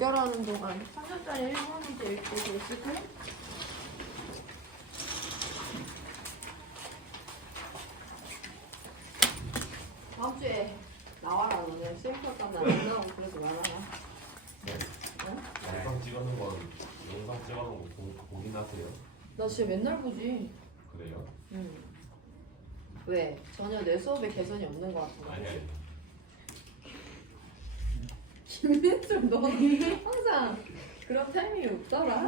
해결하는 동안 3년짜리 1번 문제 읽고 계시고 다음 주에 나와라. 오늘 시험평가나 안 나오고 그러지 말아라. 네. 어? 영상 찍어놓은 건 영상 찍어놓은 거 보긴 하세요? 나 진짜 맨날 보지. 그래요? 응. 왜? 전혀 내 수업에 개선이 없는 것 같아. 아니. 김민철 너 항상 그런 타이밍이 없더라.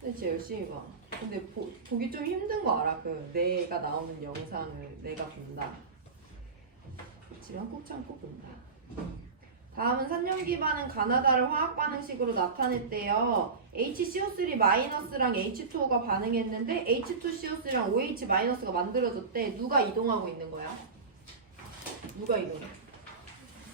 근데 진짜 열심히 봐. 근데 보기 좀 힘든 거 알아? 그 내가 나오는 영상을 내가 본다. 그렇지만 꾹 참고 본다. 다음은 산염 기반은 가나다를 화학 반응식으로 나타냈대요. HCO3-랑 H2O가 반응했는데 H2CO3랑 OH- 가 만들어졌대. 누가 이동하고 있는 거야? 누가 이동해?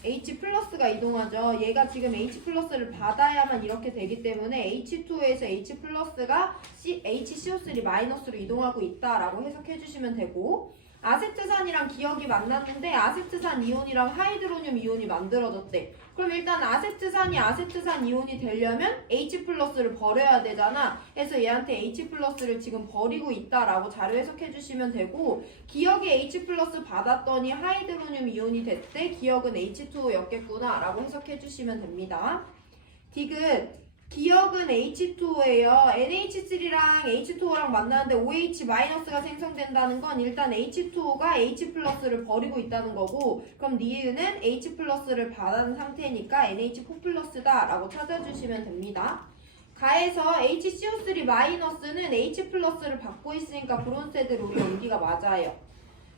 H+가 이동하죠. 얘가 지금 H+를 받아야만 이렇게 되기 때문에 H2에서 H+가 HCO3-로 이동하고 있다라고 해석해 주시면 되고, 아세트산이랑 기억이 만났는데 아세트산 이온이랑 하이드로늄 이온이 만들어졌대. 그럼 일단 아세트산이 아세트산 이온이 되려면 H+를 버려야 되잖아. 그래서 얘한테 H+를 지금 버리고 있다라고 자료 해석해 주시면 되고, 기억이 H+ 받았더니 하이드로늄 이온이 됐대. 기억은 H2O였겠구나 라고 해석해 주시면 됩니다. 디귿 기억은 H2O예요. NH3랑 H2O랑 만나는데 OH-가 생성된다는 건 일단 H2O가 H+를 버리고 있다는 거고, 그럼 니은은 H+를 받은 상태니까 NH4+다 라고 찾아주시면 됩니다. 가에서 HCO3-는 H+를 받고 있으니까 브론세드 로리 연기가 맞아요.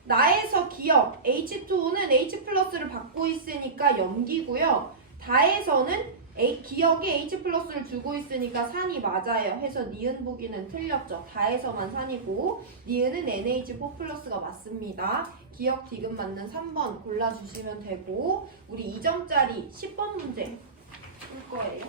나에서 기억 H2O는 H+를 받고 있으니까 염기고요. 다에서는 기억이 H+를 주고 있으니까 산이 맞아요. 해서 니은 보기는 틀렸죠. 다에서만 산이고 니은은 NH4+가 맞습니다. 기억 디귿 맞는 3번 골라주시면 되고, 우리 2점짜리 10번 문제 풀 거예요.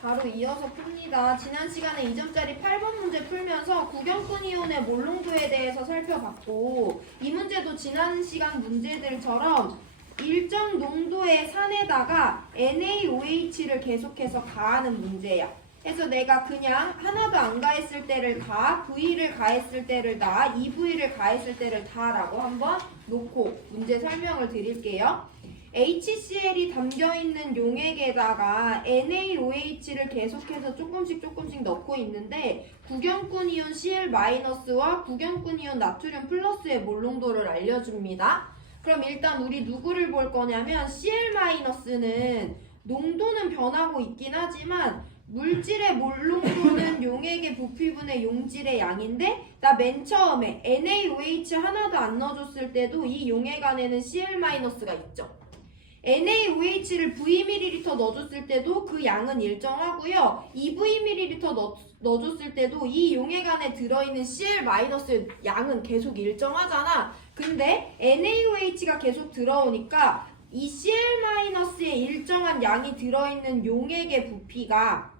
바로 이어서 풉니다. 지난 시간에 2점짜리 8번 문제 풀면서 구경꾼 이온의 몰롱도에 대해서 살펴봤고, 이 문제도 지난 시간 문제들처럼 일정 농도의 산에다가 NaOH를 계속해서 가하는 문제야. 그래서 내가 그냥 하나도 안 가했을 때를 다, V를 가했을 때를 다, 2V를 가했을 때를 다 라고 한번 놓고 문제 설명을 드릴게요. HCl이 담겨있는 용액에다가 NaOH를 계속해서 조금씩 넣고 있는데, 구경꾼 이온 Cl-와 구경꾼 이온 나트륨 플러스의 몰농도를 알려줍니다. 그럼 일단 우리 누구를 볼 거냐면 Cl-는 농도는 변하고 있긴 하지만 물질의 몰농도는 용액의 부피분의 용질의 양인데, 나 맨 처음에 NaOH 하나도 안 넣어줬을 때도 이 용액 안에는 Cl-가 있죠. NaOH를 Vml 넣어줬을 때도 그 양은 일정하고요. 2Vml 넣어줬을 때도 이 용액 안에 들어있는 Cl-의 양은 계속 일정하잖아. 근데 NaOH가 계속 들어오니까 이 Cl-의 일정한 양이 들어있는 용액의 부피가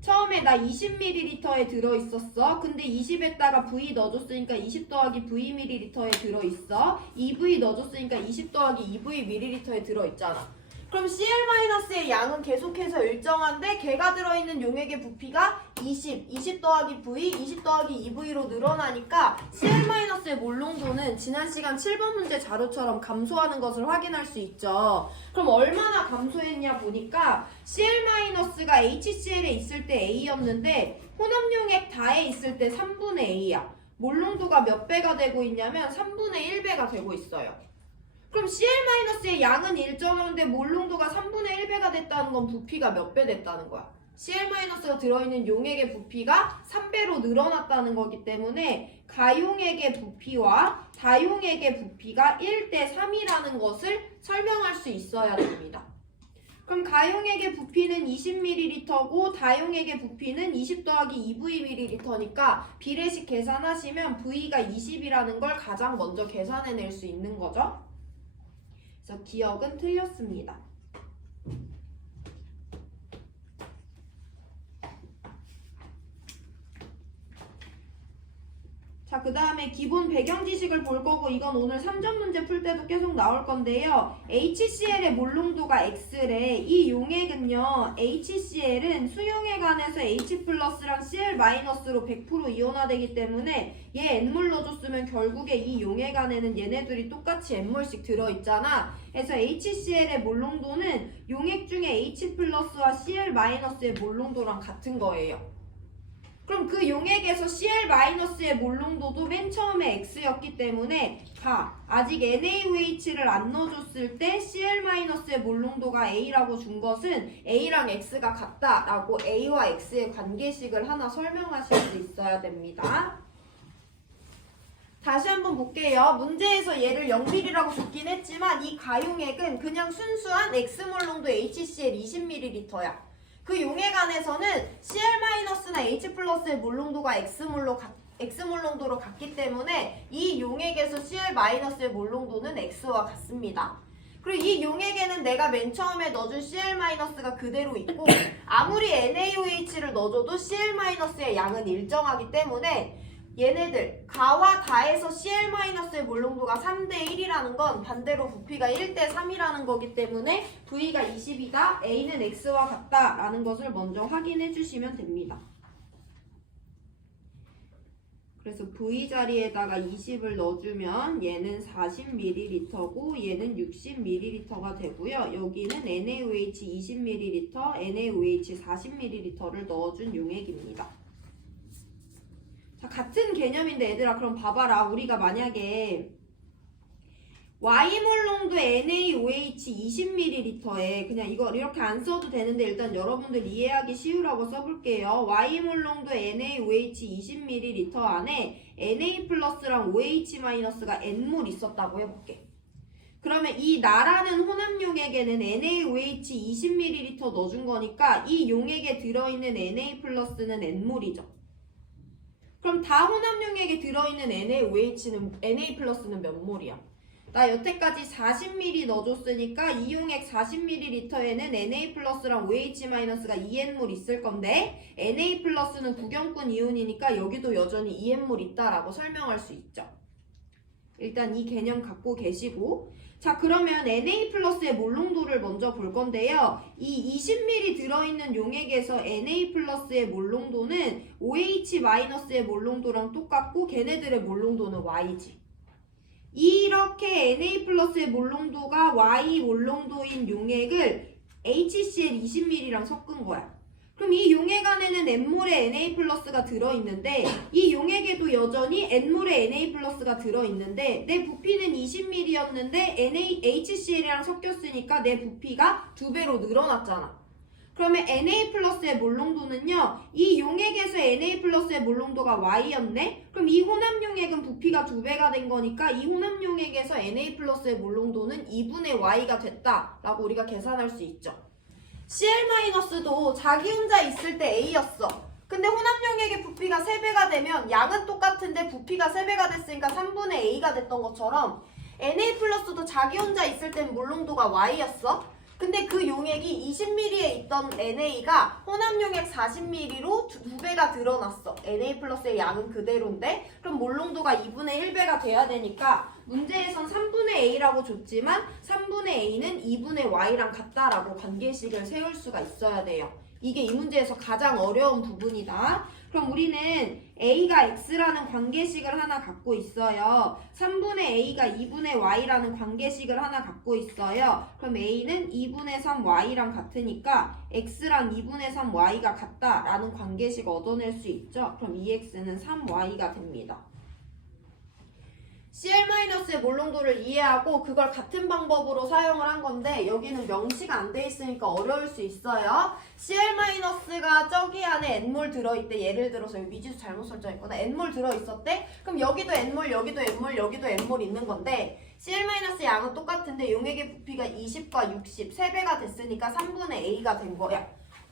처음에 나 20ml에 들어있었어. 근데 20에다가 V 넣어줬으니까 20 더하기 Vml에 들어있어. 2V 넣어줬으니까 20 더하기 2Vml에 들어있잖아. 그럼 Cl-의 양은 계속해서 일정한데 걔가 들어있는 용액의 부피가 20 더하기 V, 20 더하기 2V로 늘어나니까 Cl-의 몰농도는 지난 시간 7번 문제 자료처럼 감소하는 것을 확인할 수 있죠. 그럼 얼마나 감소했냐 보니까 Cl-가 HCl에 있을 때 A였는데 혼합용액 다에 있을 때 3분의 A야. 몰농도가 몇 배가 되고 있냐면 3분의 1배가 되고 있어요. 그럼 Cl-의 양은 일정한데 몰농도가 3분의 1배가 됐다는 건 부피가 몇 배 됐다는 거야? Cl-가 들어있는 용액의 부피가 3배로 늘어났다는 거기 때문에 가용액의 부피와 다용액의 부피가 1대3이라는 것을 설명할 수 있어야 됩니다. 그럼 가용액의 부피는 20ml고 다용액의 부피는 20 더하기 2Vml니까 비례식 계산하시면 V가 20이라는 걸 가장 먼저 계산해낼 수 있는 거죠. 그래서 기억은 틀렸습니다. 자, 그 다음에 기본 배경 지식을 볼 거고 이건 오늘 3점 문제 풀 때도 계속 나올 건데요. HCl의 몰농도가 X래. 이 용액은요. HCl은 수용액 안에서 H 플러스랑 Cl 마이너스로 100% 이온화되기 때문에 얘 N몰 넣어줬으면 결국에 이 용액 안에는 얘네들이 똑같이 N몰씩 들어있잖아. 그래서 HCl의 몰농도는 용액 중에 H 플러스와 Cl 마이너스의 몰농도랑 같은 거예요. 그럼 그 용액에서 Cl-의 몰농도도 맨 처음에 X였기 때문에 아직 NaOH를 안 넣어줬을 때 Cl-의 몰농도가 A라고 준 것은 A랑 X가 같다라고 A와 X의 관계식을 하나 설명하실 수 있어야 됩니다. 다시 한번 볼게요. 문제에서 얘를 0ml라고 줬긴 했지만 이 가용액은 그냥 순수한 X몰농도 HCl 20ml야. 그 용액 안에서는 Cl-나 H+의 몰농도가 X몰농도로 같기 때문에 이 용액에서 Cl-의 몰농도는 X와 같습니다. 그리고 이 용액에는 내가 맨 처음에 넣어준 Cl-가 그대로 있고 아무리 NaOH를 넣어줘도 Cl-의 양은 일정하기 때문에 얘네들 가와 다에서 Cl-의 몰농도가 3대1이라는 건 반대로 부피가 1대3이라는 거기 때문에 V가 20이다, A는 X와 같다라는 것을 먼저 확인해 주시면 됩니다. 그래서 V 자리에다가 20을 넣어주면 얘는 40ml고 얘는 60ml가 되고요. 여기는 NaOH 20ml, NaOH 40ml를 넣어준 용액입니다. 자, 같은 개념인데 얘들아 그럼 봐봐라. 우리가 만약에 Y몰농도 NaOH 20ml에 그냥 이거 이렇게 안 써도 되는데 일단 여러분들 이해하기 쉬우라고 써볼게요. Y몰농도 NaOH 20ml 안에 Na 플러스랑 OH 마이너스가 N몰 있었다고 해볼게. 그러면 이 나라는 혼합 용액에는 NaOH 20ml 넣어준 거니까 이 용액에 들어있는 Na 플러스는 N몰이죠. 그럼 다 혼합 용액에 들어있는 Na 플러스는 몇 몰이야? 나 여태까지 40ml 넣어줬으니까 이 용액 40ml에는 Na 플러스랑 OH 마이너스가 2N몰 있을 건데 Na 플러스는 구경꾼 이온이니까 여기도 여전히 2N몰 있다라고 설명할 수 있죠. 일단 이 개념 갖고 계시고 자 그러면 Na 플러스의 몰농도를 먼저 볼 건데요. 이 20ml 들어있는 용액에서 Na 플러스의 몰농도는 OH 마이너스의 몰농도랑 똑같고 걔네들의 몰농도는 Y지. 이렇게 Na 플러스의 몰농도가 Y 몰농도인 용액을 HCl 20ml랑 섞은 거야. 그럼 이 용액 안에는 N몰의 Na 플러스가 들어있는데 이 용액에도 여전히 N몰의 Na 플러스가 들어있는데 내 부피는 20ml였는데 HCl이랑 섞였으니까 내 부피가 2배로 늘어났잖아. 그러면 Na 플러스의 몰농도는요. 이 용액에서 Na 플러스의 몰농도가 Y였네? 그럼 이 혼합 용액은 부피가 2배가 된 거니까 이 혼합 용액에서 Na 플러스의 몰농도는 2분의 Y가 됐다라고 우리가 계산할 수 있죠. Cl-도 자기 혼자 있을 때 A였어. 근데 혼합 용액의 부피가 3배가 되면 양은 똑같은데 부피가 3배가 됐으니까 3분의 A가 됐던 것처럼 Na 플러스도 자기 혼자 있을 땐 몰농도가 Y였어. 근데 그 용액이 20ml에 있던 NA가 혼합 용액 40ml로 2배가 늘어났어. Na 플러스의 양은 그대로인데 그럼 몰농도가 2분의 1배가 돼야 되니까 문제에선 3분의 A라고 줬지만 3분의 A는 2분의 Y랑 같다라고 관계식을 세울 수가 있어야 돼요. 이게 이 문제에서 가장 어려운 부분이다. 그럼 우리는 A가 X라는 관계식을 하나 갖고 있어요. 3분의 A가 2분의 Y라는 관계식을 하나 갖고 있어요. 그럼 A는 2분의 3Y랑 같으니까 X랑 2분의 3Y가 같다라는 관계식 얻어낼 수 있죠. 그럼 2X는 3Y가 됩니다. Cl-의 몰농도를 이해하고 그걸 같은 방법으로 사용을 한 건데 여기는 명시가 안 돼 있으니까 어려울 수 있어요. Cl-가 저기 안에 N몰 들어있대. 예를 들어서 여기 미지수 잘못 설정했거나 N몰 들어있었대. 그럼 여기도 N몰, 여기도 N몰, 여기도 N몰 있는 건데 Cl- 양은 똑같은데 용액의 부피가 20과 60, 3배가 됐으니까 3분의 A가 된 거야.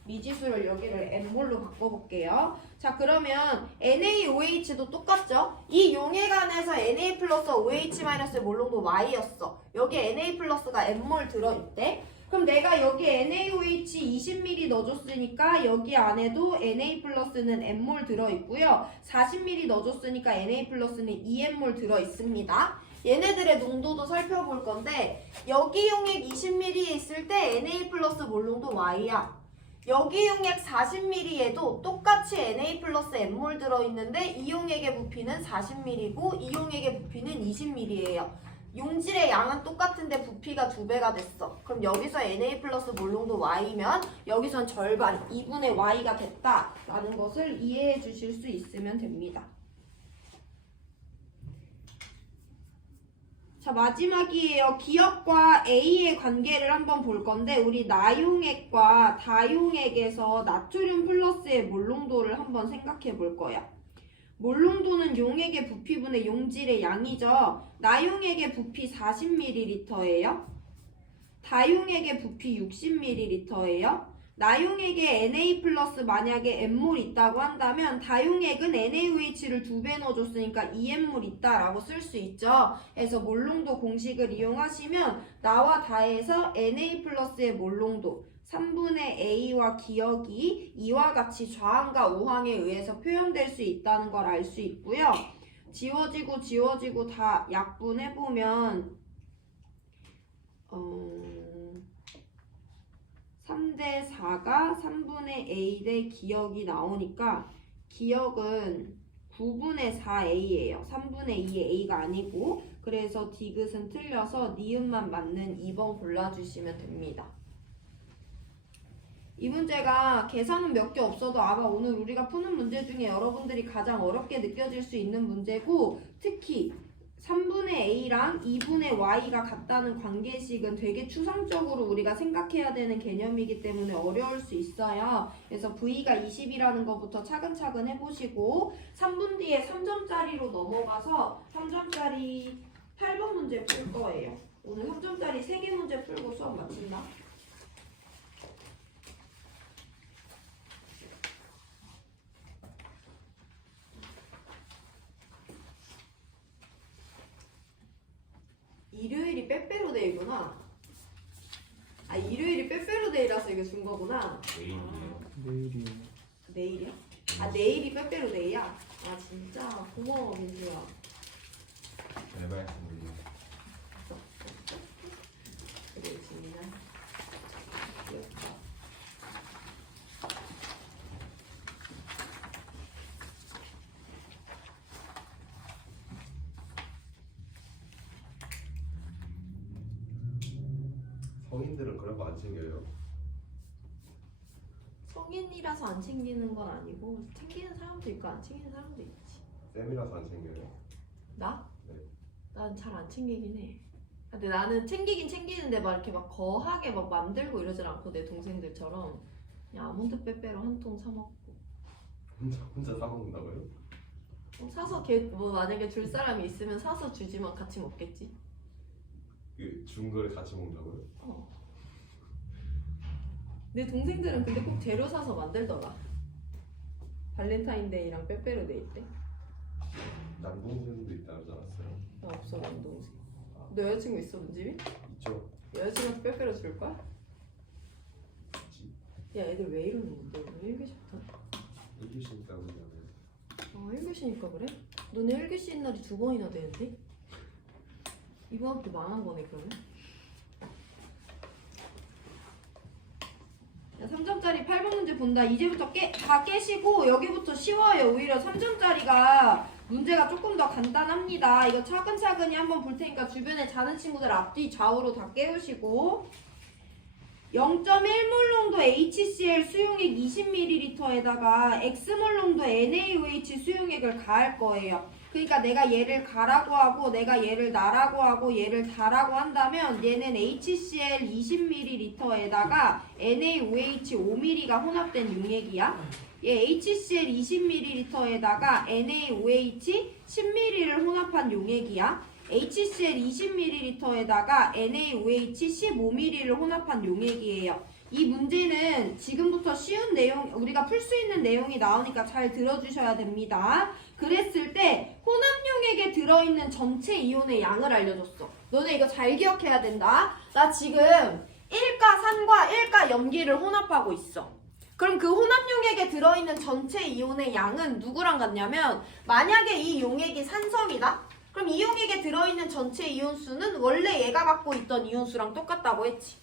미지수를 여기를 N몰로 바꿔볼게요. 자 그러면 NaOH도 똑같죠? 이 용액 안에서 Na 플러스 OH 마이너스의 몰농도 Y였어. 여기 Na 플러스가 N몰 들어있대. 그럼 내가 여기 NaOH 20ml 넣어줬으니까 여기 안에도 Na 플러스는 N몰 들어있고요. 40ml 넣어줬으니까 Na 플러스는 2N몰 들어있습니다. 얘네들의 농도도 살펴볼 건데 여기 용액 20ml에 있을 때 Na 플러스 몰농도 Y야. 여기 용액 40ml에도 똑같이 Na 플러스 N몰 들어있는데 이 용액의 부피는 40ml고 이 용액의 부피는 20ml예요. 용질의 양은 똑같은데 부피가 2배가 됐어. 그럼 여기서 Na 플러스 몰농도 Y면 여기선 절반 2분의 Y가 됐다라는 것을 이해해 주실 수 있으면 됩니다. 자, 마지막이에요. 기억과 A의 관계를 한번 볼 건데 우리 나용액과 다용액에서 나트륨 플러스의 몰농도를 한번 생각해 볼 거야. 몰농도는 용액의 부피분의 용질의 양이죠. 나용액의 부피 40ml예요. 다용액의 부피 60ml예요. 나용액에 Na 플러스 만약에 N몰 있다고 한다면 다용액은 NaOH를 2배 넣어줬으니까 2N몰 있다라고 쓸 수 있죠. 그래서 몰농도 공식을 이용하시면 나와 다에서 Na 플러스의 몰농도 3분의 A와 기억이 이와 같이 좌항과 우항에 의해서 표현될 수 있다는 걸 알 수 있고요. 지워지고 다 약분해보면 3대 4가 3분의 A 대 기억이 나오니까 기억은 9분의 4A예요. 3분의 2의 A가 아니고 그래서 디귿은 틀려서 니은만 맞는 2번 골라주시면 됩니다. 이 문제가 계산은 몇 개 없어도 아마 오늘 우리가 푸는 문제 중에 여러분들이 가장 어렵게 느껴질 수 있는 문제고 특히 3분의 A랑 2분의 Y가 같다는 관계식은 되게 추상적으로 우리가 생각해야 되는 개념이기 때문에 어려울 수 있어요. 그래서 V가 20이라는 것부터 차근차근 해보시고 3분 뒤에 3점짜리로 넘어가서 3점짜리 8번 문제 풀 거예요. 오늘 3점짜리 3개 문제 풀고 수업 마친다. 일요일이 빼빼로데이구나. 아, 일요일이 빼빼로데이라서 이거 준 거구나. 내일이에요. 내일이요. 내일이야? 아, 내일이 빼빼로데이야? 아, 진짜 고마워, 민주야. 네 말씀드리요. 그래, 진짜 귀엽다. 성인들은 그런 거 안 챙겨요. 성인이라서 안 챙기는 건 아니고 챙기는 사람도 있고 안 챙기는 사람도 있지. 쌤이라서 안 챙겨요. 나? 네. 난 잘 안 챙기긴 해. 근데 나는 챙기긴 챙기는데 막 이렇게 막 거하게 막 만들고 이러질 않고 내 동생들처럼 그냥 아몬드 빼빼로 한 통 사 먹고 혼자 사 먹는다고요? 사서 걔 뭐 만약에 줄 사람이 있으면 사서 주지만 같이 먹겠지. 그 준 거를 같이 먹는다고요? 어. 내 동생들은 근데 꼭 재료 사서 만들더라. 발렌타인데이랑 빼빼로데이 때. 남동생도 있다 그러지 않았어요? 나 없어 남동생. 너 여자친구 있어 문집이? 있죠. 여자친구한테 빼빼로 줄 거야? 있지. 야 애들 왜 이러는 건데 오늘 1교시부터? 1교시니까 그러냐고요. 아 1교시니까 그래? 너네 1교시인 날이 2번이나 되는데? 이번 학기 망한 거네 그러면? 야, 3점짜리 8번 문제 본다. 이제부터 다 깨시고 여기부터 쉬워요. 오히려 3점짜리가 문제가 조금 더 간단합니다. 이거 차근차근히 한번 볼 테니까 주변에 자는 친구들 앞뒤 좌우로 다 깨우시고 0.1몰 농도 HCl 수용액 20ml에다가 X몰 농도 NaOH 수용액을 가할 거예요. 그러니까 내가 얘를 가라고 하고 내가 얘를 나라고 하고 얘를 다라고 한다면 얘는 HCl 20ml에다가 NaOH 5ml가 혼합된 용액이야. 얘 HCl 20ml에다가 NaOH 10ml를 혼합한 용액이야. HCl 20ml에다가 NaOH 15ml를 혼합한 용액이에요. 이 문제는 지금부터 쉬운 내용, 우리가 풀 수 있는 내용이 나오니까 잘 들어주셔야 됩니다. 그랬을 때 혼합용액에 들어있는 전체 이온의 양을 알려줬어. 너네 이거 잘 기억해야 된다. 나 지금 1가 산과 1가 염기를 혼합하고 있어. 그럼 그 혼합 용액에 들어있는 전체 이온의 양은 누구랑 같냐면 만약에 이 용액이 산성이다? 그럼 이 용액에 들어있는 전체 이온수는 원래 얘가 갖고 있던 이온수랑 똑같다고 했지.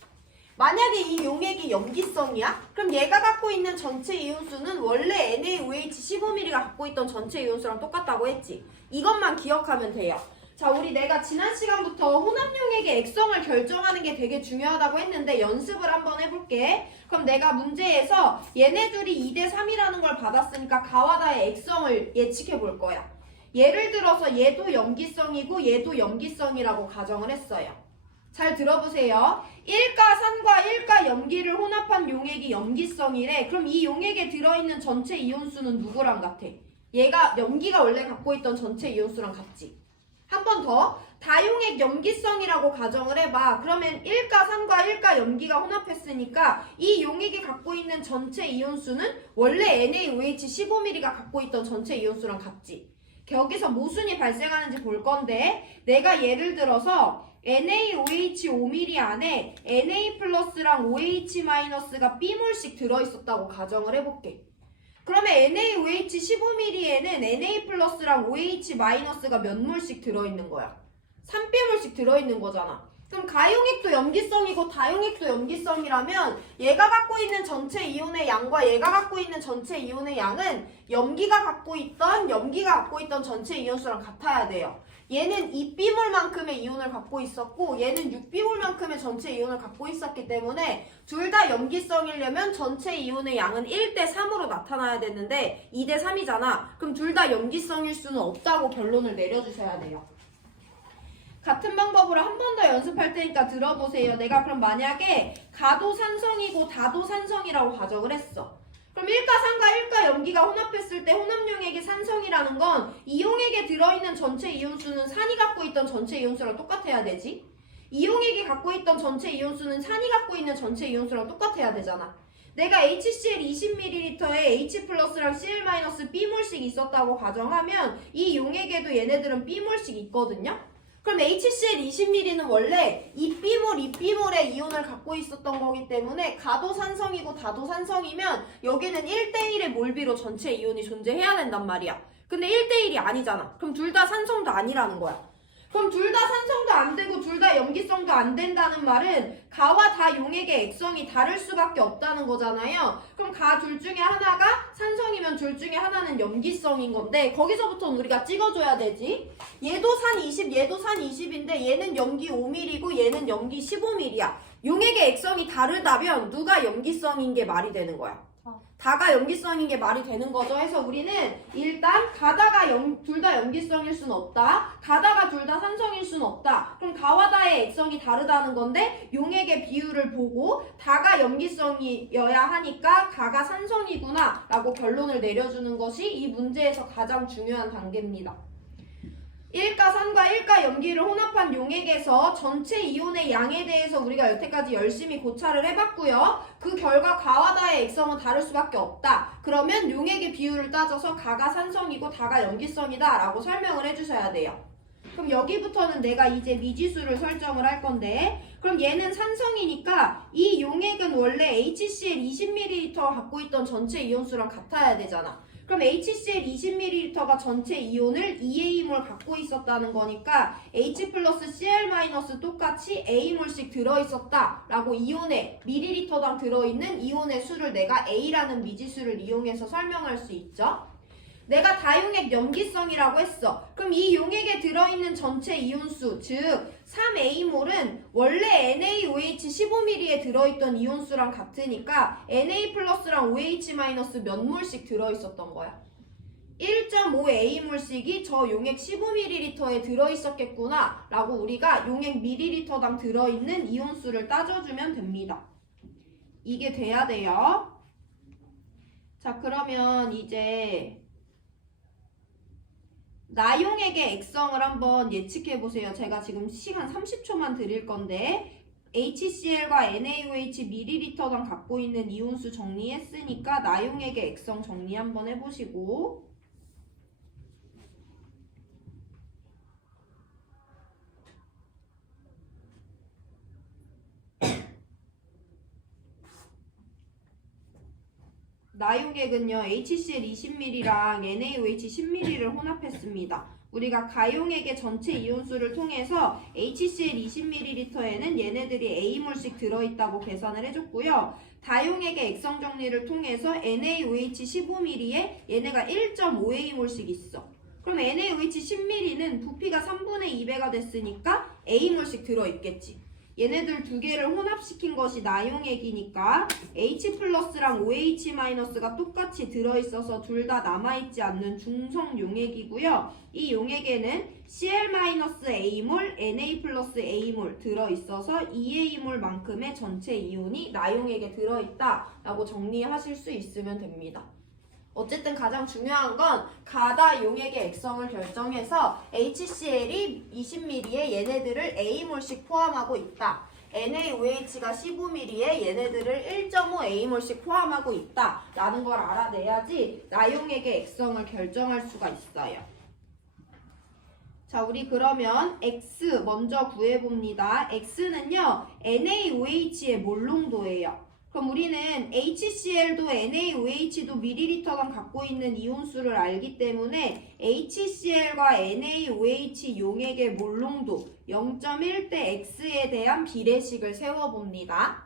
만약에 이 용액이 염기성이야? 그럼 얘가 갖고 있는 전체 이온수는 원래 NaOH 15ml가 갖고 있던 전체 이온수랑 똑같다고 했지. 이것만 기억하면 돼요. 자, 내가 지난 시간부터 혼합 용액의 액성을 결정하는 게 되게 중요하다고 했는데 연습을 한번 해볼게. 그럼 내가 문제에서 얘네 둘이 2대 3이라는 걸 받았으니까 가와다의 액성을 예측해 볼 거야. 예를 들어서 얘도 염기성이고 얘도 염기성이라고 가정을 했어요. 잘 들어보세요. 1가 산과 1가 염기를 혼합한 용액이 염기성이래. 그럼 이 용액에 들어있는 전체 이온수는 누구랑 같아? 얘가 염기가 원래 갖고 있던 전체 이온수랑 같지. 한 번 더. 다용액 염기성이라고 가정을 해봐. 그러면 1가 산과 1가 염기가 혼합했으니까 이 용액이 갖고 있는 전체 이온수는 원래 NaOH 15ml가 갖고 있던 전체 이온수랑 같지. 여기서 모순이 발생하는지 볼 건데 내가 예를 들어서 NaOH 5ml 안에 Na 플러스랑 OH 마이너스가 B몰씩 들어있었다고 가정을 해볼게. 그러면 NaOH 15ml에는 Na 플러스랑 OH 마이너스가 몇 몰씩 들어있는 거야? 3B몰씩 들어있는 거잖아. 그럼 가용액도 염기성이고 다용액도 염기성이라면 얘가 갖고 있는 전체 이온의 양과 얘가 갖고 있는 전체 이온의 양은 염기가 갖고 있던 전체 이온수랑 같아야 돼요. 얘는 2B몰만큼의 이온을 갖고 있었고 얘는 6B몰만큼의 전체 이온을 갖고 있었기 때문에 둘 다 염기성이려면 전체 이온의 양은 1대 3으로 나타나야 되는데 2대 3이잖아. 그럼 둘 다 염기성일 수는 없다고 결론을 내려주셔야 돼요. 같은 방법으로 한 번 더 연습할 테니까 들어보세요. 내가 그럼 만약에 가도 산성이고 다도 산성이라고 가정을 했어. 그럼 1가 산과 1가 염기가 혼합했을 때 혼합용액이 산성이라는 건 이 용액에 들어있는 전체 이온수는 산이 갖고 있던 전체 이온수랑 똑같아야 되지. 이 용액이 갖고 있던 전체 이온수는 산이 갖고 있는 전체 이온수랑 똑같아야 되잖아. 내가 HCl 20ml에 H 플러스랑 Cl 마이너스 B몰씩 있었다고 가정하면 이 용액에도 얘네들은 B몰씩 있거든요. 그럼 HCl 20ml는 원래 2B몰, 2B몰의 이온을 갖고 있었던 거기 때문에 가도 산성이고 다도 산성이면 여기는 1대1의 몰비로 전체 이온이 존재해야 된단 말이야. 근데 1대1이 아니잖아. 그럼 둘 다 산성도 아니라는 거야. 그럼 둘 다 산성도 안 되고 둘 다 염기성도 안 된다는 말은 가와 다 용액의 액성이 다를 수밖에 없다는 거잖아요. 그럼 가 둘 중에 하나가 산성이면 둘 중에 하나는 염기성인 건데 거기서부터는 우리가 찍어줘야 되지. 얘도 산 20, 얘도 산 20인데 얘는 염기 5mm고 얘는 염기 15mm야. 용액의 액성이 다르다면 누가 염기성인 게 말이 되는 거야? 다가 염기성인 게 말이 되는 거죠. 해서 우리는 일단 가다가 둘 다 염기성일 수는 없다. 가다가 둘 다 산성일 수는 없다. 그럼 가와 다의 액성이 다르다는 건데 용액의 비율을 보고 다가 염기성이어야 하니까 가가 산성이구나 라고 결론을 내려주는 것이 이 문제에서 가장 중요한 단계입니다. 1가 산과 1가 염기를 혼합한 용액에서 전체 이온의 양에 대해서 우리가 여태까지 열심히 고찰을 해봤고요. 그 결과 가와 다의 액성은 다를 수밖에 없다. 그러면 용액의 비율을 따져서 가가 산성이고 다가 염기성이다 라고 설명을 해주셔야 돼요. 그럼 여기부터는 내가 이제 미지수를 설정을 할 건데 그럼 얘는 산성이니까 이 용액은 원래 HCl 20ml 갖고 있던 전체 이온수랑 같아야 되잖아. 그럼 HCl 20ml가 전체 이온을 2A몰 갖고 있었다는 거니까 H 플러스 Cl 마이너스 똑같이 A몰씩 들어있었다 라고 이온의 밀리리터당 들어있는 이온의 수를 내가 A라는 미지수를 이용해서 설명할 수 있죠. 내가 다용액 염기성이라고 했어. 그럼 이 용액에 들어있는 전체 이온수, 즉 3A몰은 원래 NaOH 15ml에 들어있던 이온수랑 같으니까 Na 플러스랑 OH 마이너스 몇 몰씩 들어있었던 거야. 1.5A몰씩이 저 용액 15ml에 들어있었겠구나 라고 우리가 용액 밀리리터당 들어있는 이온수를 따져주면 됩니다. 이게 돼야 돼요. 자, 그러면 이제 나용액의 액성을 한번 예측해보세요. 제가 지금 시간 30초만 드릴 건데 HCl과 NaOH 밀리리터당 갖고 있는 이온수 정리했으니까 나용액의 액성 정리 한번 해보시고 나용액은요 HCl 20ml랑 NaOH 10ml를 혼합했습니다. 우리가 가용액의 전체 이온수를 통해서 HCl 20ml에는 얘네들이 A몰씩 들어있다고 계산을 해줬고요. 다용액의 액성 정리를 통해서 NaOH 15ml에 얘네가 1.5A몰씩 있어. 그럼 NaOH 10ml는 부피가 3분의 2배가 됐으니까 A몰씩 들어있겠지. 얘네들 두 개를 혼합시킨 것이 나용액이니까 H 플러스랑 OH 마이너스가 똑같이 들어있어서 둘 다 남아있지 않는 중성 용액이고요. 이 용액에는 Cl 마이너스 A몰, Na 플러스 A몰 들어있어서 2A몰만큼의 전체 이온이 나용액에 들어있다라고 정리하실 수 있으면 됩니다. 어쨌든 가장 중요한 건 가다 용액의 액성을 결정해서 HCl이 20ml에 얘네들을 A몰씩 포함하고 있다. NaOH가 15ml에 얘네들을 1.5A몰씩 포함하고 있다. 라는 걸 알아내야지 나용액의 액성을 결정할 수가 있어요. 자, 우리 그러면 X 먼저 구해봅니다. X는요, NaOH의 몰농도예요. 그럼 우리는 HCl도 NaOH도 ml당 갖고 있는 이온수를 알기 때문에 HCl과 NaOH 용액의 몰농도 0.1대 X에 대한 비례식을 세워봅니다.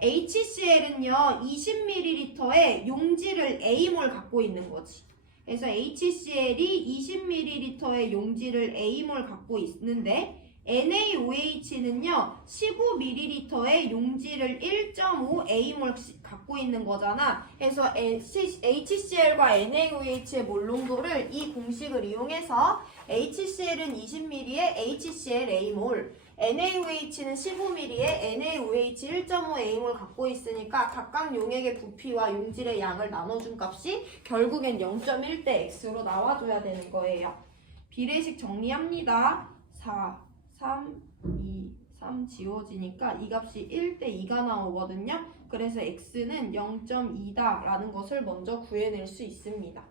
HCl은요 20ml에 용질을 A몰 갖고 있는 거지. 그래서 HCl이 20ml의 용질을 A몰 갖고 있는데 NaOH는요 15ml의 용질을 1.5A몰 갖고 있는 거잖아. 그래서 HCl과 NaOH의 몰농도를 이 공식을 이용해서 HCl은 20ml에 HCl A몰, NaOH는 15ml에 NaOH 1.5A몰 갖고 있으니까 각각 용액의 부피와 용질의 양을 나눠준 값이 결국엔 0.1대 X로 나와줘야 되는 거예요. 비례식 정리합니다. 4, 3, 2, 3 지워지니까 이 값이 1대 2가 나오거든요. 그래서 x는 0.2다 라는 것을 먼저 구해낼 수 있습니다.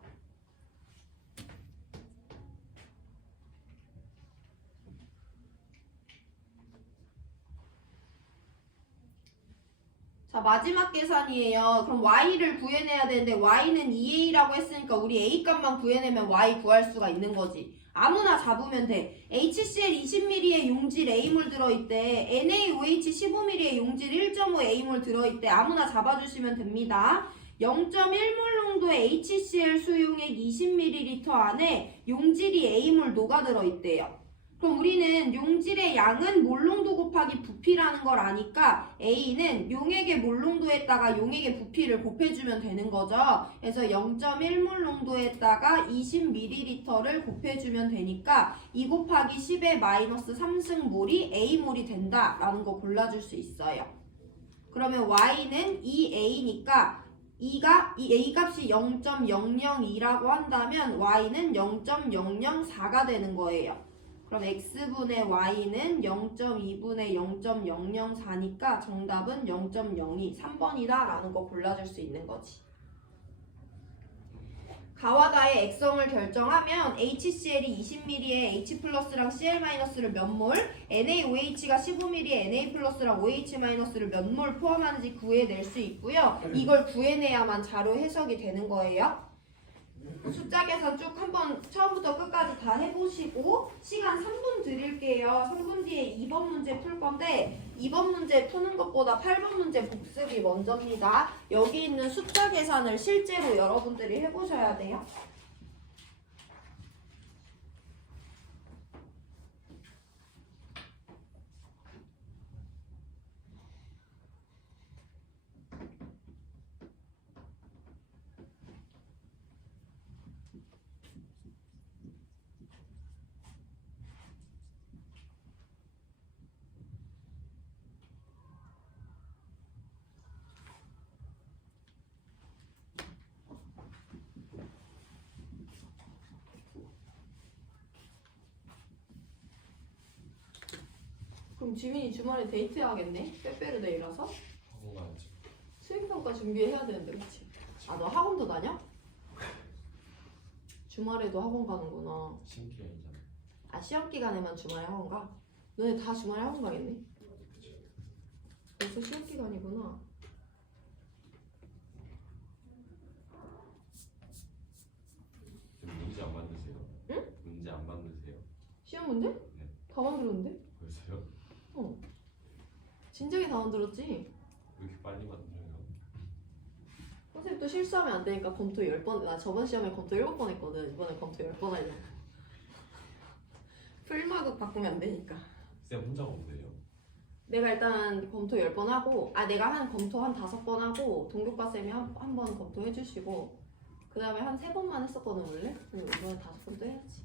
자, 마지막 계산이에요. 그럼 y를 구해내야 되는데 y는 2a라고 했으니까 우리 a 값만 구해내면 y 구할 수가 있는 거지. 아무나 잡으면 돼. HCl 20ml의 용질 A몰 들어있대. NaOH 15ml의 용질 1.5A몰 들어있대. 아무나 잡아주시면 됩니다. 0.1몰 농도의 HCl 수용액 20ml 안에 용질이 A몰 녹아 들어있대요. 그럼 우리는 용질의 양은 몰농도 곱하기 부피라는 걸 아니까 A는 용액의 몰농도에다가 용액의 부피를 곱해주면 되는 거죠. 그래서 0.1몰 농도에다가 20ml를 곱해주면 되니까 2 곱하기 10의 마이너스 3승몰이 A몰이 된다라는 거 골라줄 수 있어요. 그러면 Y는 2A니까 이 A 값이 0.002라고 한다면 Y는 0.004가 되는 거예요. 그럼 x분의 y는 0.2분의 0.004니까 정답은 0.02, 3번이다 라는 거 골라줄 수 있는 거지. 가와다의 액성을 결정하면 HCl이 20ml에 H 플러스랑 Cl 마이너스를 몇 몰, NaOH가 15ml에 Na 플러스랑 OH 마이너스를 몇 몰 포함하는지 구해낼 수 있고요. 이걸 구해내야만 자료 해석이 되는 거예요. 숫자 계산 쭉 한번 처음부터 끝까지 다 해보시고 시간 3분 드릴게요. 3분 뒤에 2번 문제 풀 건데 2번 문제 푸는 것보다 8번 문제 복습이 먼저입니다. 여기 있는 숫자 계산을 실제로 여러분들이 해보셔야 돼요. 그럼 지민이 주말에 데이트해야겠네? 빼빼로데이라서? 학원 가야지. 수행평가 준비해야 되는데 그치? 아 너 학원도 다녀? 주말에도 학원 가는구나. 신기해이잖아. 아 시험 기간에만 주말에 학원 가? 너네 다 주말에 학원 가겠네? 벌써 시험 기간이구나. 시험 문제? 다 만들었는데? 벌써요? 진작에 다 만들었지. 왜 이렇게 빨리 만들어요? 선생님 또 실수하면 안 되니까 검토 10번. 나 저번 시험에 검토 7번 했거든. 이번에 검토 10번 하려고. 풀마급 바꾸면 안 되니까. 쌤 혼자 없는데요? 내가 일단 검토 10번 하고, 내가 한 검토 한 5번 하고, 동교과 쌤이 한 번 검토 해주시고, 그 다음에 한 3번만 했었거든, 원래? 그리고 이번에 5번 또 해야지.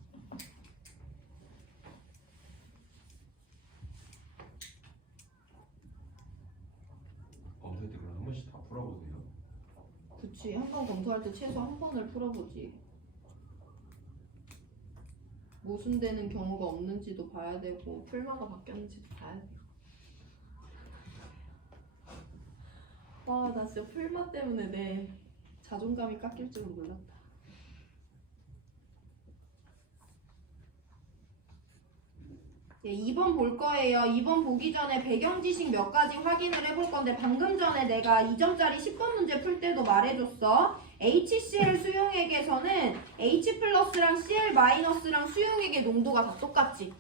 검토할 때 그럼 한 번씩 다 풀어보세요. 그치, 한 번 검토할 때 최소 한 번을 풀어보지. 모순되는 경우가 없는지도 봐야 되고, 풀마가 바뀌었는지도 봐야 돼. 와, 나 진짜 풀마 때문에 내 자존감이 깎일 줄은 몰랐다. 네, 2번 볼 거예요. 2번 보기 전에 배경 지식 몇 가지 확인을 해볼 건데 방금 전에 내가 2점짜리 10번 문제 풀 때도 말해줬어. HCl 수용액에서는 H 플러스랑 Cl 마이너스랑 수용액의 농도가 다 똑같지.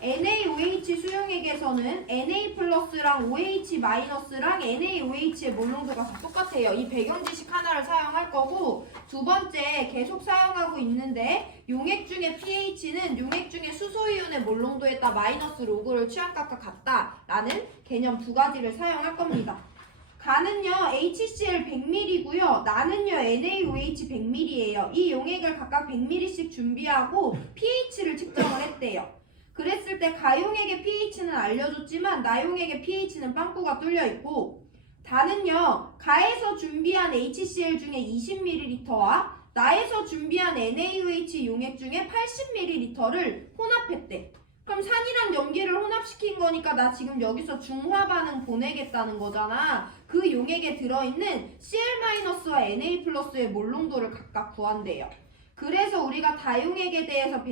NaOH 수용액에서는 Na 플러스랑 OH 마이너스랑 NaOH의 몰농도가 다 똑같아요. 이 배경 지식 하나를 사용할 거고, 두 번째 계속 사용하고 있는데 용액 중에 pH는 용액 중에 수소이온의 몰농도에 따라 마이너스 로그를 취향값과 같다라는 개념 두 가지를 사용할 겁니다. 가는요 HCl 100ml고요. 나는요 NaOH 100ml예요. 이 용액을 각각 100ml씩 준비하고 pH를 측정을 했대요. 그랬을 때 가용액의 pH는 알려줬지만 나용액의 pH는 빵꾸가 뚫려 있고, 다는요 가에서 준비한 HCl 중에 20ml와 나에서 준비한 NaOH 용액 중에 80ml를 혼합했대. 그럼 산이랑 염기를 혼합시킨 거니까 나 지금 여기서 중화 반응 보내겠다는 거잖아. 그 용액에 들어있는 Cl-와 Na+의 몰농도를 각각 구한대요. 그래서 우리가 다용액에 대해서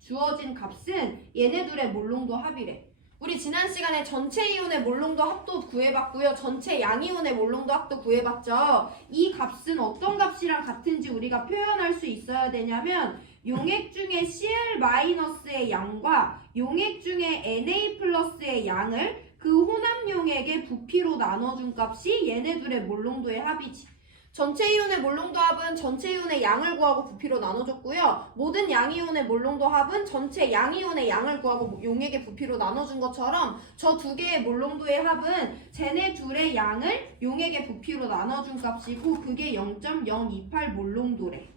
주어진 값은 얘네 둘의 몰농도 합이래. 우리 지난 시간에 전체 이온의 몰농도 합도 구해봤고요. 전체 양이온의 몰농도 합도 구해봤죠. 이 값은 어떤 값이랑 같은지 우리가 표현할 수 있어야 되냐면 용액 중에 Cl-의 양과 용액 중에 Na+의 양을 그 혼합 용액의 부피로 나눠준 값이 얘네 둘의 몰농도의 합이지. 전체 이온의 몰농도 합은 전체 이온의 양을 구하고 부피로 나눠줬고요. 모든 양이온의 몰농도 합은 전체 양이온의 양을 구하고 용액의 부피로 나눠준 것처럼 저 두 개의 몰농도의 합은 쟤네 둘의 양을 용액의 부피로 나눠준 값이고 그게 0.028 몰농도래.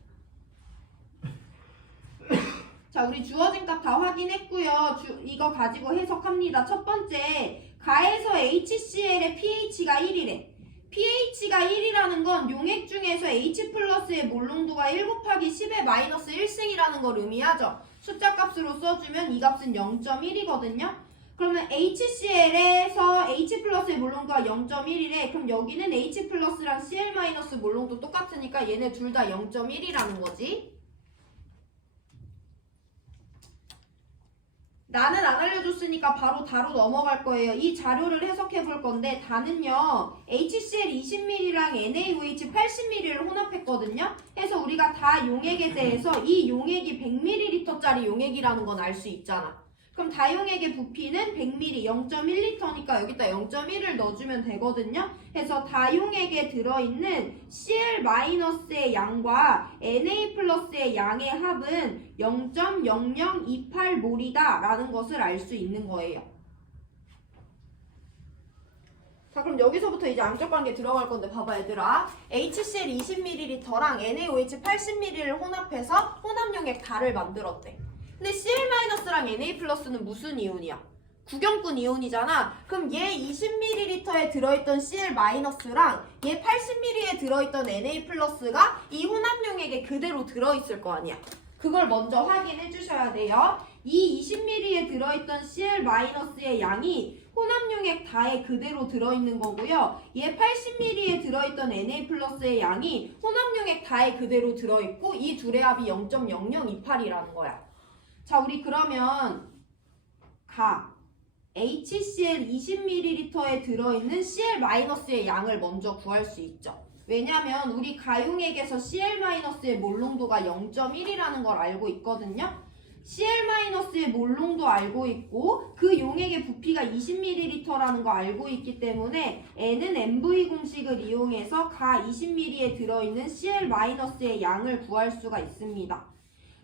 자, 우리 주어진 값 다 확인했고요. 이거 가지고 해석합니다. 첫 번째, 가에서 HCl의 pH가 1이래. pH가 1이라는 건 용액 중에서 H+의 몰농도가 1 곱하기 10의 마이너스 1승이라는 걸 의미하죠. 숫자 값으로 써주면 이 값은 0.1이거든요. 그러면 HCl에서 H+의 몰농도가 0.1이래. 그럼 여기는 H+랑 Cl- 몰농도 똑같으니까 얘네 둘 다 0.1이라는 거지. 나는 안 알려줬으니까 바로 다로 넘어갈 거예요. 이 자료를 해석해 볼 건데 다는요 HCl 20ml랑 NaOH 80ml를 혼합했거든요. 해서 우리가 다 용액에 대해서 이 용액이 100ml짜리 용액이라는 건 알 수 있잖아. 그럼 다용액의 부피는 100ml 0.1L니까 여기다 0.1을 넣어주면 되거든요. 해서 다용액에 들어있는 Cl-의 양과 Na+의 양의 합은 0.0028몰이다 라는 것을 알 수 있는 거예요. 자, 그럼 여기서부터 이제 양적 관계 들어갈 건데 봐봐 얘들아. HCl 20ml랑 NaOH 80ml를 혼합해서 혼합용액 다를 만들었대. 근데 Cl-랑 Na+는 무슨 이온이야? 구경꾼 이온이잖아. 그럼 얘 20ml에 들어있던 Cl-랑 얘 80ml에 들어있던 Na+가 이 혼합용액에 그대로 들어있을 거 아니야. 그걸 먼저 확인해 주셔야 돼요. 이 20ml에 들어있던 Cl-의 양이 혼합용액 다에 그대로 들어있는 거고요. 얘 80ml에 들어있던 Na+의 양이 혼합용액 다에 그대로 들어있고 이 둘의 합이 0.0028이라는 거야. 자, 우리 그러면 HCl 20ml에 들어있는 Cl-의 양을 먼저 구할 수 있죠. 왜냐면 우리 가용액에서 Cl-의 몰농도가 0.1이라는 걸 알고 있거든요. Cl-의 몰롱도 알고 있고 그 용액의 부피가 20ml라는 거 알고 있기 때문에 N은 MV 공식을 이용해서 가 20ml에 들어있는 Cl-의 양을 구할 수가 있습니다.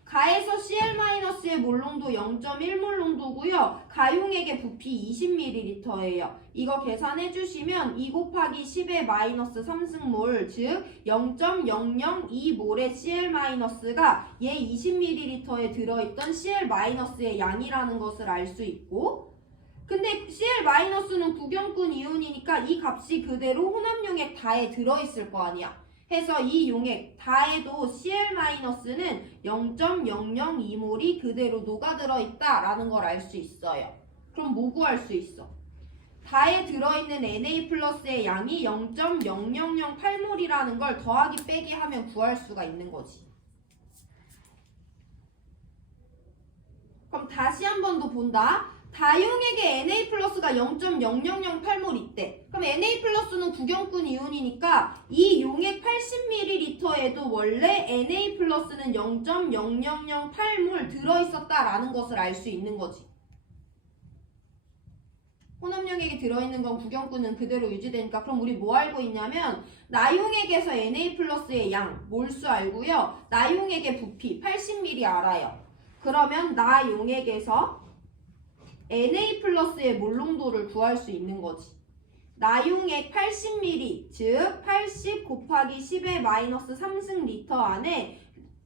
가에서 Cl-의 몰롱도 0.1몰롱도고요. 가용액의 부피 20ml예요. 이거 계산해 주시면 2 곱하기 10의 마이너스 3승몰 즉 0.002몰의 Cl-가 얘 20ml에 들어있던 Cl-의 양이라는 것을 알 수 있고 근데 Cl-는 구경꾼 이온이니까 이 값이 그대로 혼합용액 다에 들어있을 거 아니야. 해서 이 용액 다에도 Cl-는 0.002몰이 그대로 녹아들어 있다라는 걸 알 수 있어요. 그럼 뭐 구할 수 있어? 다에 들어있는 Na+의 양이 0.0008몰이라는 걸 더하기 빼기 하면 구할 수가 있는 거지. 그럼 다시 한 번 더 본다. 다용액의 Na+가 0.0008몰 있대. 그럼 Na+는 구경꾼 이온이니까 이 용액 80ml에도 원래 Na+는 0.0008몰 들어있었다라는 것을 알 수 있는 거지. 혼합용액이 들어있는 건 구경꾼은 그대로 유지되니까 그럼 우리 뭐 알고 있냐면 나용액에서 Na+의 양, 몰수 알고요. 나용액의 부피 80ml 알아요. 그러면 나용액에서 Na+의 몰롱도를 구할 수 있는 거지. 나용액 80ml, 즉 80 곱하기 10의 마이너스 3승 리터 안에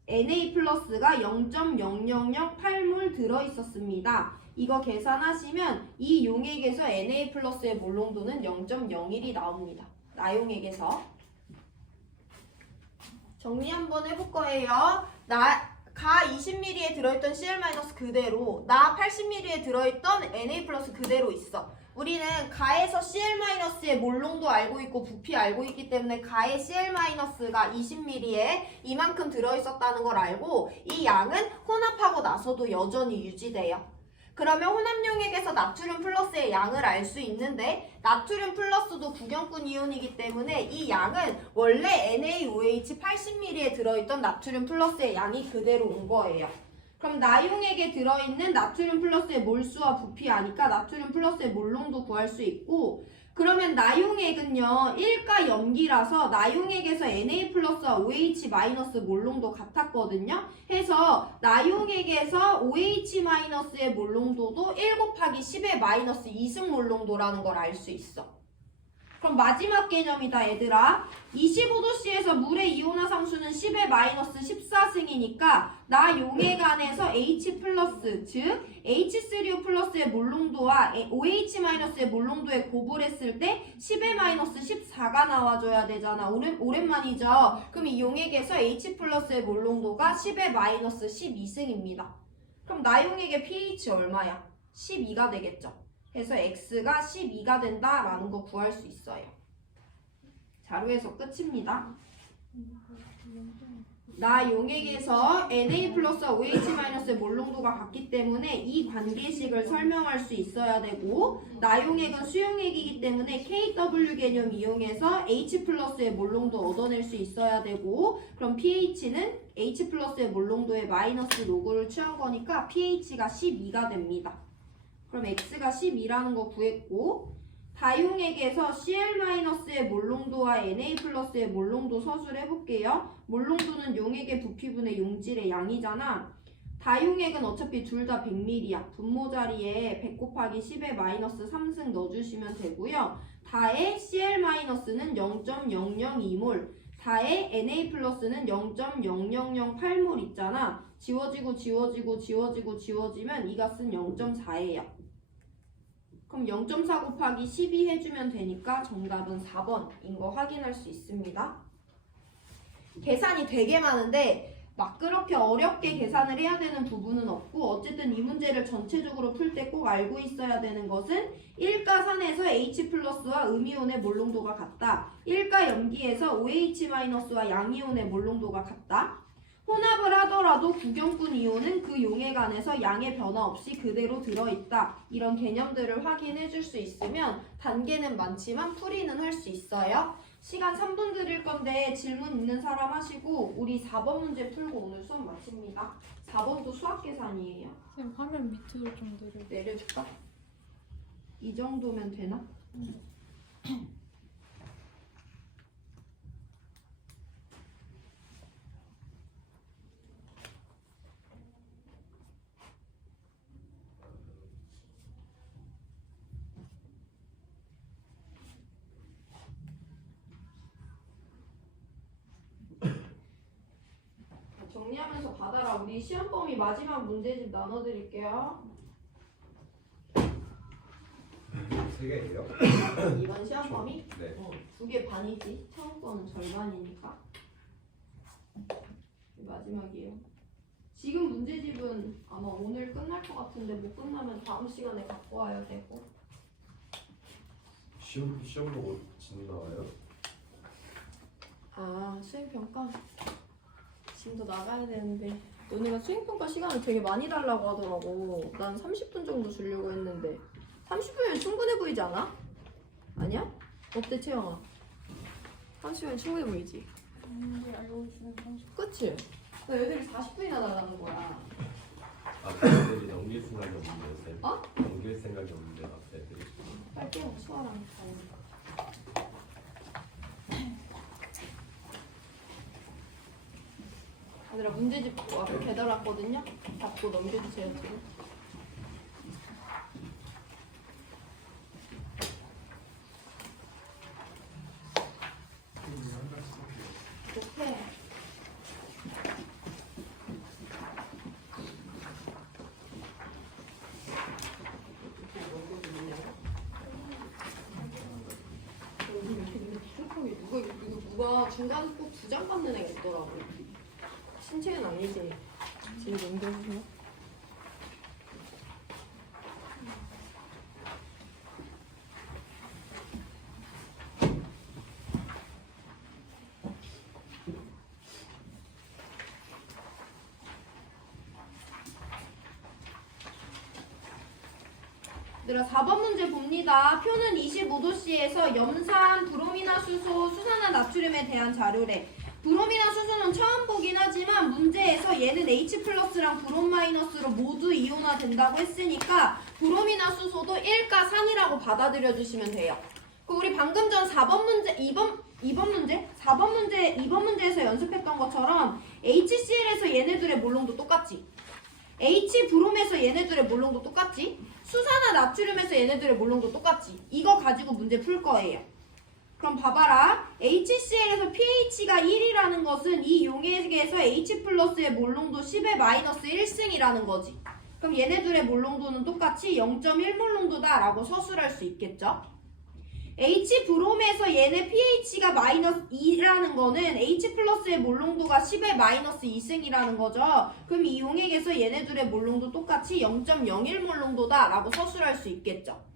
Na+가 0.0008몰 들어있었습니다. 이거 계산하시면 이 용액에서 Na+의 몰롱도는 0.01이 나옵니다. 나용액에서. 정리 한번 해볼 거예요. 가 20ml에 들어있던 Cl- 그대로 나 80ml에 들어있던 Na+ 그대로 있어. 우리는 가에서 Cl-의 몰롱도 알고 있고 부피 알고 있기 때문에 가에 Cl-가 20ml에 이만큼 들어있었다는 걸 알고 이 양은 혼합하고 나서도 여전히 유지돼요. 그러면 혼합용액에서 나트륨 플러스의 양을 알 수 있는데 나트륨 플러스도 구경꾼 이온이기 때문에 이 양은 원래 NaOH 80ml에 들어있던 나트륨 플러스의 양이 그대로 온 거예요. 그럼 나용액에 들어있는 나트륨 플러스의 몰수와 부피 아니까 나트륨 플러스의 몰롱도 구할 수 있고 그러면 나용액은요 1가 염기라서 나용액에서 Na+와 OH- 몰롱도 같았거든요. 해서 나용액에서 OH-의 몰롱도도 1 곱하기 10의 마이너스 2승 몰롱도라는 걸 알 수 있어. 그럼 마지막 개념이다 얘들아. 25도씨에서 물의 이온화 상수는 10의 마이너스 14승이니까 나 용액 안에서 H+, 즉 H3O 플러스의 몰롱도와 OH-의 몰롱도에 곱을 했을 때 10의 마이너스 14가 나와줘야 되잖아. 오랜만이죠. 그럼 이 용액에서 H+의 몰롱도가 10의 마이너스 12승입니다. 그럼 나 용액의 pH 얼마야? 12가 되겠죠. 그래서 x가 12가 된다라는 거 구할 수 있어요. 자료에서 끝입니다. 나 용액에서 Na+와 OH-의 몰롱도가 같기 때문에 이 관계식을 설명할 수 있어야 되고 나 용액은 수용액이기 때문에 KW 개념 이용해서 H+의 몰롱도 얻어낼 수 있어야 되고 그럼 pH는 H+의 몰롱도에 마이너스 로그를 취한 거니까 pH가 12가 됩니다. 그럼 x가 12라는 거 구했고 다용액에서 Cl-의 몰롱도와 Na+의 몰롱도 서술을 해볼게요. 몰롱도는 용액의 부피분의 용질의 양이잖아. 다용액은 어차피 둘 다 100ml야. 분모 자리에 100 곱하기 10의 마이너스 3승 넣어주시면 되고요. 다의 Cl-는 0.002몰, 다의 Na+는 0.0008몰 있잖아. 지워지고 지워지면 이 값은 0.4예요. 그럼 0.4 곱하기 12 해주면 되니까 정답은 4번인 거 확인할 수 있습니다. 계산이 되게 많은데 막 그렇게 어렵게 계산을 해야 되는 부분은 없고 어쨌든 이 문제를 전체적으로 풀 때 꼭 알고 있어야 되는 것은 1가산에서 H+와 음이온의 몰롱도가 같다. 1가 염기에서 OH-와 양이온의 몰롱도가 같다. 혼합을 하더라도 구경꾼 이온은 그 용액 안에서 양의 변화 없이 그대로 들어있다. 이런 개념들을 확인해 줄 수 있으면 단계는 많지만 풀이는 할 수 있어요. 시간 3분 드릴 건데 질문 있는 사람 하시고 우리 4번 문제 풀고 오늘 수업 마칩니다. 4번도 수학 계산이에요. 쌤 화면 밑으로 좀 내려줄까? 이 정도면 되나? 정리하면서 받아라. 우리 시험 범위 마지막 문제집 나눠드릴게요. 3개예요? 이번 시험 범위? 네. 2개 반이지. 처음 거는 절반이니까. 마지막이에요. 지금 문제집은 아마 오늘 끝날 것 같은데 못 끝나면 다음 시간에 갖고 와야 되고. 시험 보고 진도 나와요? 아, 수행평가? 지금도 나가야 되는데 너네가 수행평가 시간을 되게 많이 달라고 하더라고. 난 30분 정도 주려고 했는데 30분이면 충분해 보이지 않아? 아니야? 어때 채영아? 30분이면 충분해 보이지? 문제 알고 있으면 30분. 그치? 근데 애들이 40분이나 나가는 거야. 애들이 넘길 생각이 없는데 쌤. 어? 넘길 생각이 없는데 앞에 애들이. 빨리 깨워 수아랑 다니까. 얘들아 문제집 앞에 배달왔거든요? 잡고 넘겨주세요 지금. 오케이. 여기 이렇게 눈이 부족하게 누가 중간에 꼭 2장 받는 애가 있더라고. 신체는 아니지. 뒤에 넘겨주세요. 얘들아 4번 문제 봅니다. 표는 25도씨에서 염산, 브로미나 수소, 수산화 나트륨에 대한 자료래. 브로미나 수소는 처음 보긴 하지만 문제에서 얘는 H 플러스랑 브롬 마이너스로 모두 이온화 된다고 했으니까 브로미나 수소도 1가 상이라고 받아들여 주시면 돼요. 그 우리 방금 전 4번 문제, 2번 문제? 4번 문제, 2번 문제에서 연습했던 것처럼 HCl에서 얘네들의 몰롱도 똑같지? H 브롬에서 얘네들의 몰롱도 똑같지? 수산화 나트륨에서 얘네들의 몰롱도 똑같지? 이거 가지고 문제 풀 거예요. 그럼 봐봐라. HCl에서 pH가 1이라는 것은 이 용액에서 H 플러스의 몰롱도 10의 마이너스 1승이라는 거지. 그럼 얘네들의 몰롱도는 똑같이 0.1몰롱도다 라고 서술할 수 있겠죠? H 브롬에서 얘네 pH가 마이너스 2라는 거는 H 플러스의 몰롱도가 10의 마이너스 2승이라는 거죠. 그럼 이 용액에서 얘네들의 몰롱도 똑같이 0.01몰롱도다 라고 서술할 수 있겠죠.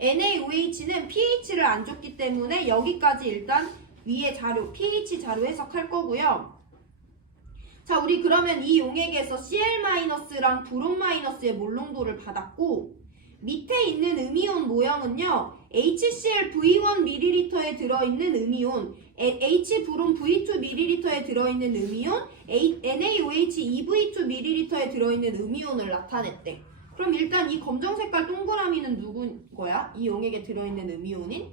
NaOH는 pH를 안 줬기 때문에 여기까지 일단 위에 자료, pH 자료 해석할 거고요. 자, 우리 그러면 이 용액에서 Cl-랑 브롬-의 몰롱도를 받았고 밑에 있는 음이온 모형은요. HCl V1ml에 들어있는 음이온, H브롬 V2ml에 들어있는 음이온, NaOH 2V2ml에 들어있는 음이온을 나타냈대. 그럼 일단 이 검정 색깔 동그라미는 누군 거야? 이 용액에 들어있는 음이온인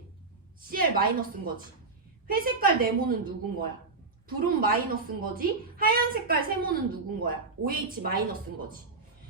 Cl-인 거지. 회색깔 네모는 누군 거야? 브롬-인 거지. 하얀 색깔 세모는 누군 거야? OH-인 거지.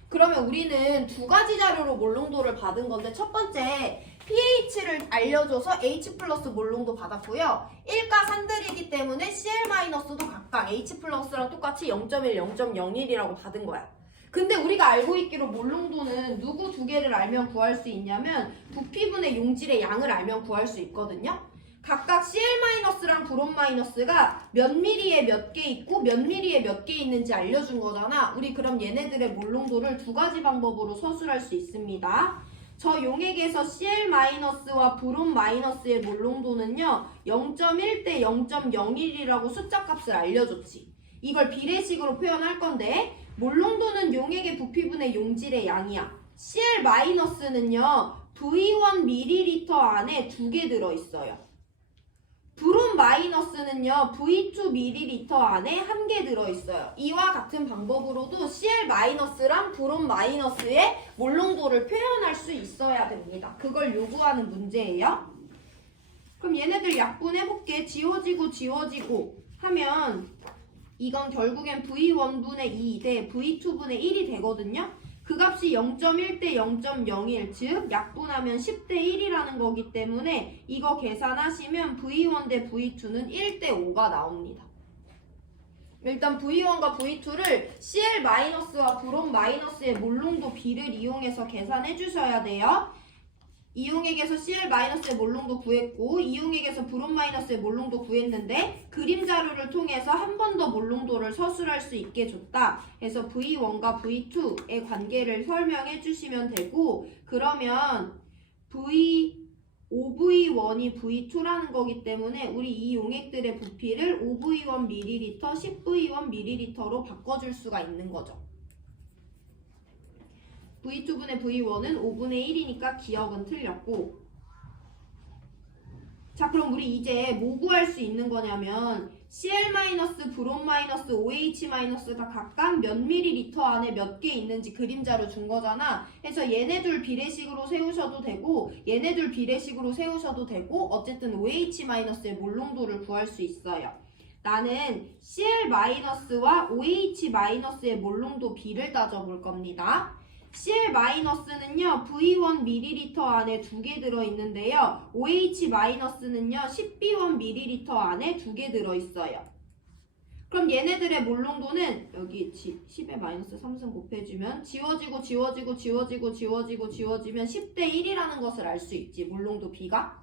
그러면 우리는 두 가지 자료로 몰롱도를 받은 건데 첫 번째 pH를 알려줘서 H 플러스 몰롱도 받았고요. 1가 산들이기 때문에 Cl-도 각각 H 플러스랑 똑같이 0.1, 0.01이라고 받은 거야. 근데 우리가 알고 있기로 몰롱도는 누구 두 개를 알면 구할 수 있냐면 부피분의 용질의 양을 알면 구할 수 있거든요. 각각 Cl-랑 브롬-가 몇 미리에 몇 개 있고 몇 미리에 몇 개 있는지 알려준 거잖아. 우리 그럼 얘네들의 몰롱도를 두 가지 방법으로 서술할 수 있습니다. 저 용액에서 Cl-와 브롬-의 몰롱도는요 0.1대 0.01이라고 숫자 값을 알려줬지. 이걸 비례식으로 표현할 건데 몰롱도는 용액의 부피분의 용질의 양이야. Cl-는요 V1ml 안에 2개 들어있어요. 브롬 마이너스는요 V2ml 안에 한 개 들어있어요. 이와 같은 방법으로도 Cl 마이너스랑 브롬 마이너스의 몰농도를 표현할 수 있어야 됩니다. 그걸 요구하는 문제예요. 그럼 얘네들 약분해볼게. 지워지고 하면 이건 결국엔 V1분의 2 대 V2분의 1이 되거든요. 그 값이 0.1 대 0.01, 즉 약분하면 10 대 1이라는 거기 때문에 이거 계산하시면 V1 대 V2는 1 대 5가 나옵니다. 일단 V1과 V2를 Cl-와 브롬 마이너스의 몰농도 비를 이용해서 계산해 주셔야 돼요. 이용액에서 Cl-의 몰농도 구했고 이용액에서 브롬 마이너스의 몰농도 구했는데 그림 자료를 통해서 한 번 더 몰농도를 서술할 수 있게 줬다. 그래서 V1과 V2의 관계를 설명해 주시면 되고 그러면5V1이 V2라는 거기 때문에 우리 이 용액들의 부피를 5V1ml, 10V1ml로 바꿔줄 수가 있는 거죠. V2분의 V1은 5분의 1이니까 기억은 틀렸고 자 그럼 우리 이제 뭐 구할 수 있는 거냐면 Cl-, 브롬-, OH-가 각각 몇 ml 안에 몇 개 있는지 그림자로 준 거잖아. 그래서 얘네 둘 비례식으로 세우셔도 되고 얘네 둘 비례식으로 세우셔도 되고 어쨌든 OH-의 몰농도를 구할 수 있어요. 나는 Cl-와 OH-의 몰농도 비를 따져볼 겁니다. Cl-는요 V1ml 안에 2개 들어있는데요 OH-는요 10B1ml 안에 2개 들어있어요. 그럼 얘네들의 몰농도는 여기 10에 마이너스 3승 곱해주면 지워지면 10대 1이라는 것을 알 수 있지 몰농도 B가.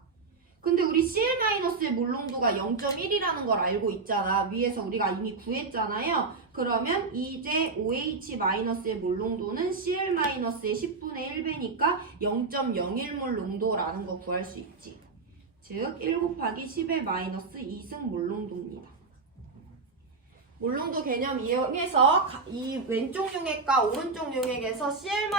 근데 우리 Cl-의 몰농도가 0.1이라는 걸 알고 있잖아. 위에서 우리가 이미 구했잖아요. 그러면 이제 OH-의 몰농도는 Cl-의 10분의 1배니까 0.01몰 농도라는 거 구할 수 있지. 즉 1 곱하기 10의 마이너스 2승 몰농도입니다. 몰농도 개념 이용해서 이 왼쪽 용액과 오른쪽 용액에서 Cl-,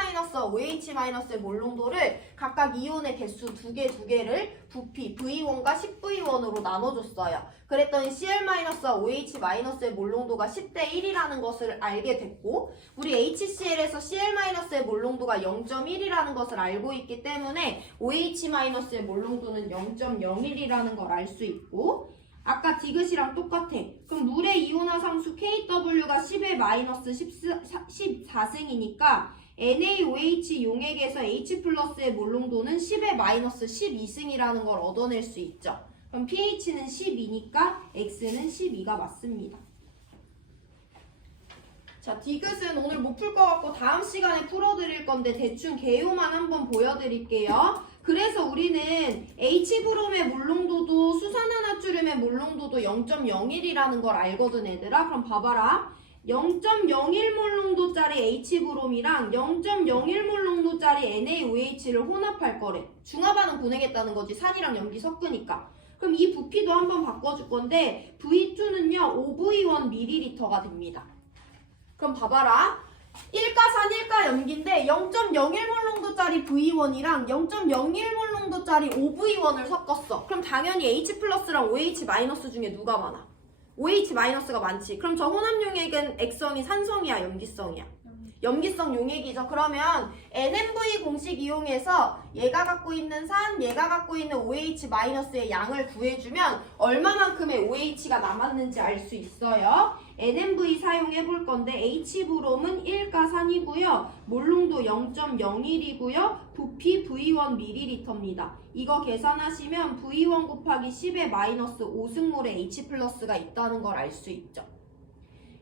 OH-의 몰농도를 각각 이온의 개수 2개를 부피 V1과 10V1으로 나눠줬어요. 그랬더니 Cl-, OH-의 몰농도가 10대 1이라는 것을 알게 됐고 우리 HCl에서 Cl-의 몰농도가 0.1이라는 것을 알고 있기 때문에 OH-의 몰농도는 0.01이라는 걸 알 수 있고 아까 디귿이랑 똑같아. 그럼 물의 이온화상수 KW가 10의 마이너스 14승이니까 NaOH 용액에서 H 플러스의 몰농도는 10의 마이너스 12승이라는 걸 얻어낼 수 있죠. 그럼 pH는 12니까 X는 12가 맞습니다. 자, 디귿은 오늘 못 풀 것 같고 다음 시간에 풀어드릴 건데 대충 개요만 한번 보여드릴게요. 그래서 우리는 H브롬의 몰농도도 수산화나트륨의 몰농도도 0.01이라는 걸 알거든 얘들아. 그럼 봐봐라. 0.01몰 농도짜리 H브롬이랑 0.01몰 농도짜리 NaOH를 혼합할 거래. 중화반응 보내겠다는 거지. 산이랑 염기 섞으니까. 그럼 이 부피도 한번 바꿔줄 건데 V2는요 5V1ml가 됩니다. 그럼 봐봐라. 1가산 1가 염기인데 0.01몰 농도짜리 V1이랑 0.01몰 농도짜리 OV1을 섞었어. 그럼 당연히 H 플러스랑 OH 마이너스 중에 누가 많아? OH 마이너스가 많지. 그럼 저 혼합 용액은 액성이 산성이야, 염기성이야? 염기성 용액이죠. 그러면 NMV 공식 이용해서 얘가 갖고 있는 산, 얘가 갖고 있는 OH 마이너스의 양을 구해주면 얼마만큼의 OH가 남았는지 알 수 있어요. NMV 사용해 볼 건데 H브롬은 1가산이고요. 몰농도 0.01이고요. 부피 V1ml입니다. 이거 계산하시면 V1 곱하기 10의 마이너스 5승몰의 H 플러스가 있다는 걸 알 수 있죠.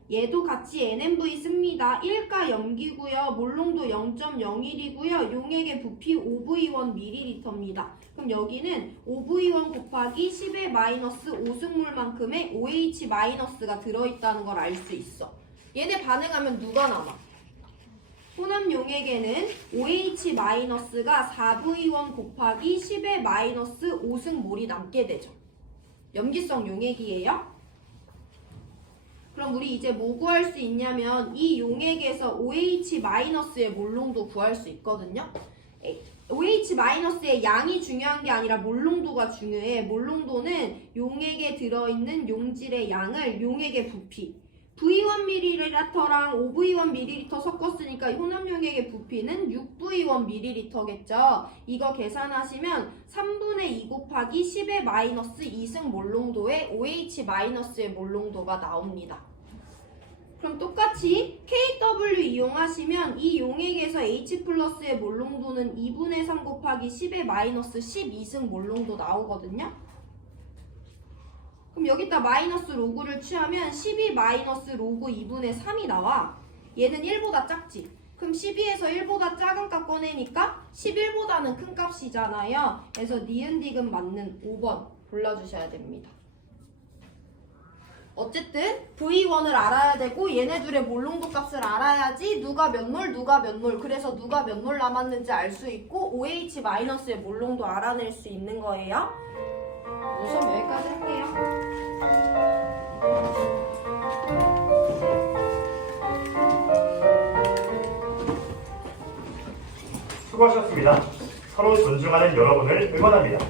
얘도 같이 NMV 씁니다. 1가 염기고요. 몰농도 0.01이고요. 용액의 부피 5V1ml입니다. 그럼 여기는 5V1 곱하기 10의 마이너스 5승몰만큼의 OH 마이너스가 들어있다는 걸 알 수 있어. 얘네 반응하면 누가 남아? 혼합 용액에는 OH 마이너스가 4V1 곱하기 10의 마이너스 5승몰이 남게 되죠. 염기성 용액이에요. 그럼 우리 이제 뭐 구할 수 있냐면 이 용액에서 OH-의 몰농도 구할 수 있거든요. OH-의 양이 중요한 게 아니라 몰농도가 중요해. 몰농도는 용액에 들어있는 용질의 양을 용액의 부피. V1ml랑 5V1ml 섞었으니까 혼합용액의 부피는 6V1ml겠죠. 이거 계산하시면 3분의 2 곱하기 10의 마이너스 2승 몰농도의 OH-의 몰농도가 나옵니다. 그럼 똑같이 KW 이용하시면 이 용액에서 H 플러스의 몰농도는 2분의 3 곱하기 10의 마이너스 12승 몰농도 나오거든요. 그럼 여기다 마이너스 로그를 취하면 12 마이너스 로그 2분의 3이 나와. 얘는 1보다 작지. 그럼 12에서 1보다 작은 값 꺼내니까 11보다는 큰 값이잖아요. 그래서 니은디귿 맞는 5번 골라주셔야 됩니다. 어쨌든 V1을 알아야 되고 얘네 둘의 몰농도 값을 알아야지 누가 몇 몰 누가 몇 몰, 그래서 누가 몇 몰 남았는지 알 수 있고 OH-의 몰농도 알아낼 수 있는 거예요. 우선 여기까지 할게요. 수고하셨습니다. 서로 존중하는 여러분을 응원합니다.